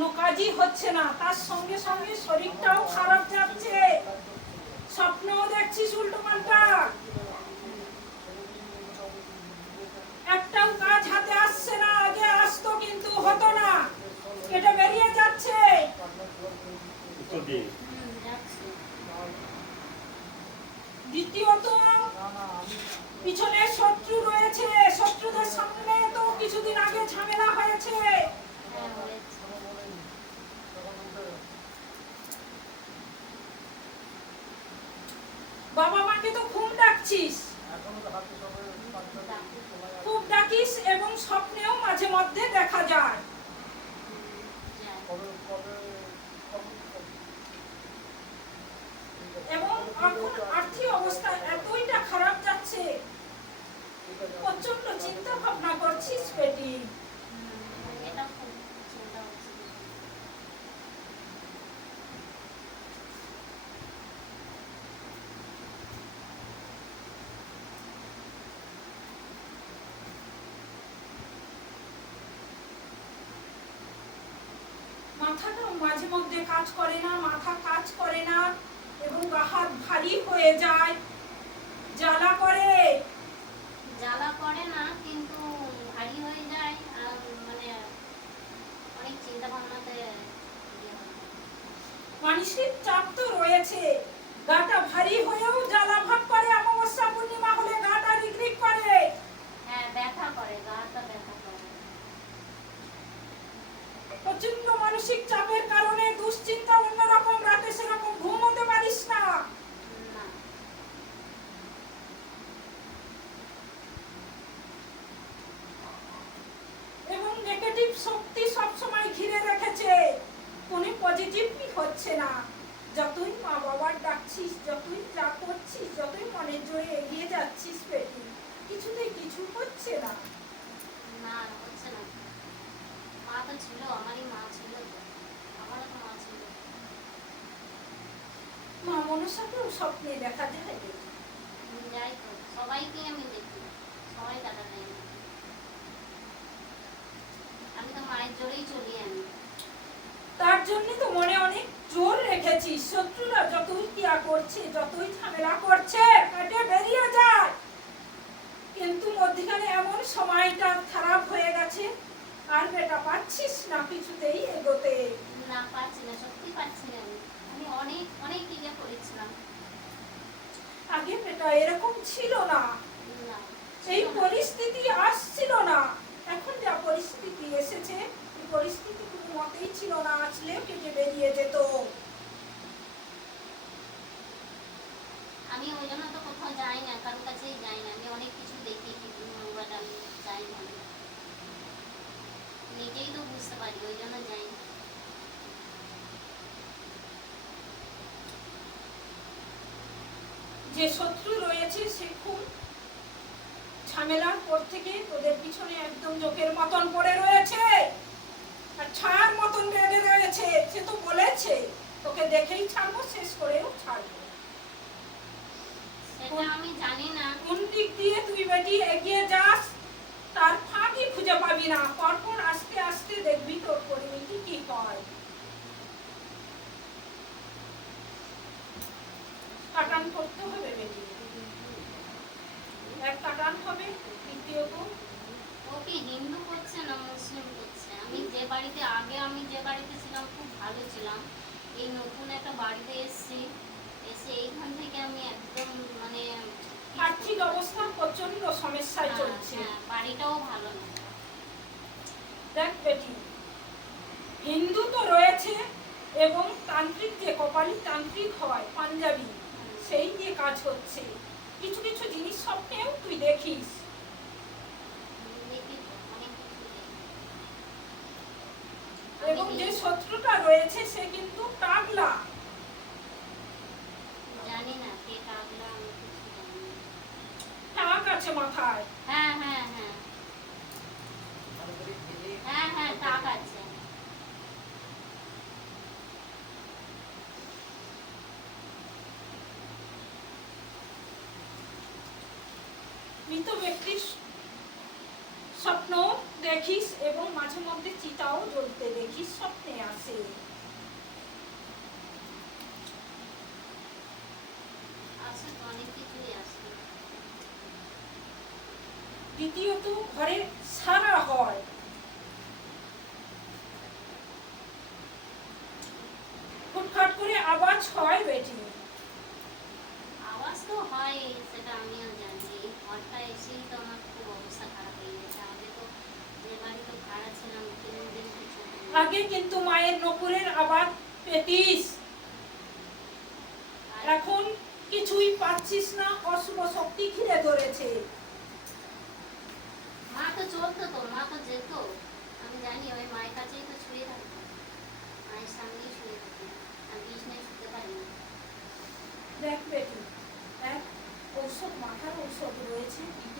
কোনো কাজই হচ্ছে না, তার সঙ্গে সঙ্গে শরীরটাও খারাপ যাচ্ছে, স্বপ্নও দেখছিস উল্টো পাল্টা, একটাও কাজ হাতে আসছে না। আগে আসতো কিন্তু হতো না, কেটে বেরিয়ে যাচ্ছে। দ্বিতীয়ত পিছনে শত্রু রয়েছে, শত্রুদের সামনে তো কিছুদিন আগে ঝামেলা হয়েছে। বাবা মাকে তো খুব ডাকছিস, খুব ডাকিস এবং স্বপ্নেও মাঝে মধ্যে দেখা যায়। এবং এখন আর্থিক অবস্থা এতইটা খারাপ যাচ্ছে, প্রচন্ড চিন্তা ভাবনা করছিস বেটি। মাথাটা মাঝে মধ্যে কাজ করে না, মাথা কাজ করে না এবং গা হাত ভারী হয়ে যায়, জ্বালা করে। জ্বালা করে না কিন্তু ভারী হয়ে যায়, আর মানে অনেক চিন্তা ভাবনাতে মানসিক চাপ তো রয়েছে, গাটা ভারী হয়েও জ্বালা ভাব করে, অমাবস্যা পূর্ণিমা হলে গাটা রিগরিগ করে। হ্যাঁ, ব্যথা করে, গাটা ব্যথা করে। প্রচন্ড মানসিক চাপের কারণে দুশ্চিন্তা অন্যরকম, রাতে সেরকম ঘুমোতে পারিস না। এবং নেগেটিভ শক্তি সব সময় ঘিরে রেখেছে, কোনো পজিটিভই হচ্ছে না। যতই মা বাবার ডাকছিস, যতই যা করছিস, যতই মনের জোরে এগিয়ে যাচ্ছিস বেটি, কিছুতেই কিছু হচ্ছে না। না, হচ্ছে না। মা তো ছিল, আমারই মা ছিল, আমারও তো মা ছিল। মা মনসাকেও স্বপ্নে দেখা যায়। যাই তো, সবাইকে আমি দেখি, সবাই দেখা যায় না। আমি তো মায়ের জোরেই চলি। আমি তার জন্য তো মনে অনেক জোর রেখেছি, শত্রুরা যতই ক্রিয়া করছে, যতই ঝামেলা করছে, কাটে বেরিয়ে যায়। কিন্তু মধ্যখানে এমন সময়টা খারাপ হয়ে গেছে, আর বেটা পাচ্ছিস না কিছুতেই এগোতে। না, পারছি না, সত্যি পারছি না। আমি অনেক অনেক ইয়ে করেছিলাম। আগে বেটা এরকম ছিল না, এই পরিস্থিতি আসছিল না। এখন যা পরিস্থিতি এসেছে, এই পরিস্থিতি কোনো মতেই ছিল না, আসলে কেটে বেরিয়ে যেত। আমি ওই জন্য তো কোথাও যাই না, কারোর কাছেই যাই না। আমি অনেক কিছু দেখি কিন্তু আমি যাই না, নিজেই তো বুঝতে পারি, ওই জন্য যাই না। যে শত্রু রয়েছে সে খুব ঝামেলার পর থেকে তোদের পিছনে একদম জোকের মতন পড়ে রয়েছে, আর ছাড় মতন বেড়ে রয়েছে। সে তো বলেছে তোকে দেখেই ছাড়বো, শেষ করেও ছাড়বো। সেটা আমি জানি না কোন দিক দিয়ে তুই বেটি এগিয়ে যাস তার ফাঁকই খুঁজে পাবি না। পরপর আস্তে আস্তে দেখবি তোর পরিণতি কি হয়। কাটান করতে হবে বেটি, এক কাটান হবে। দ্বিতীয়ত ও কি হিন্দু করছে না মুসলিম করছে। আমি যে বাড়িতে ছিলাম খুব ভালো ছিলাম, এই নতুন একটা বাড়িতে এসে এইখান থেকে আমি একদম মানে আর্থিক অবস্থা প্রচন্ড সমস্যায় চলছে। বাড়িটাও ভালো না। দেখ বেটি, হিন্দু তো রয়েছে এবং তান্ত্রিক, যে কপালি তান্ত্রিক হয় পাঞ্জাবি, সেই দিয়ে কাজ হচ্ছে। কিছু কিছু জিনিস স্বপ্নেও তুই দেখিস। এবং যে শত্রুটা রয়েছে সে কিন্তু টাগলা। জানি না কে টাগলা, আমি কিছু জানি না। টাক আছে মাথায়। হ্যাঁ হ্যাঁ হ্যাঁ হ্যাঁ হ্যাঁ, টাক আছে। মৃত ব্যক্তির স্বপ্ন দেখিস এবং মাঝে মধ্যে চিতাও জ্বলতে দেখিস, স্বপ্নে আসে। আসে তো অনেক কিছুই আসে। দ্বিতীয়ত ঘরে সারা হয়। ফুটফাট করে আওয়াজ হয় বেটি। আওয়াজ তো হয়, সেটা আমিও জানি। এই ঘরটা এসেই তো আমার খুব অবস্থা খারাপ হয়ে গেছে। আগে তো যে বাড়িতে ভাড়া ছিলাম 3 দিন কিছু হয়নি। আগে কিন্তু মায়ের নপুরের আওয়াজ পেতিস, আর এখন কিছুই পাচ্ছিস না, অশুভ শক্তি ঘিরে ধরেছে। মা তো চলতো তো, মা তো যেত। আমি জানি ওই মায়ের কাছেই তো শুয়ে থাকতো, মায়ের সামনেই শুয়ে থাকি। আমি বিছনায় শুতে পারি না। দেখ বেটি, এক ঔষধ, মাথার ঔষধ রয়েছে, দ্বিতীয়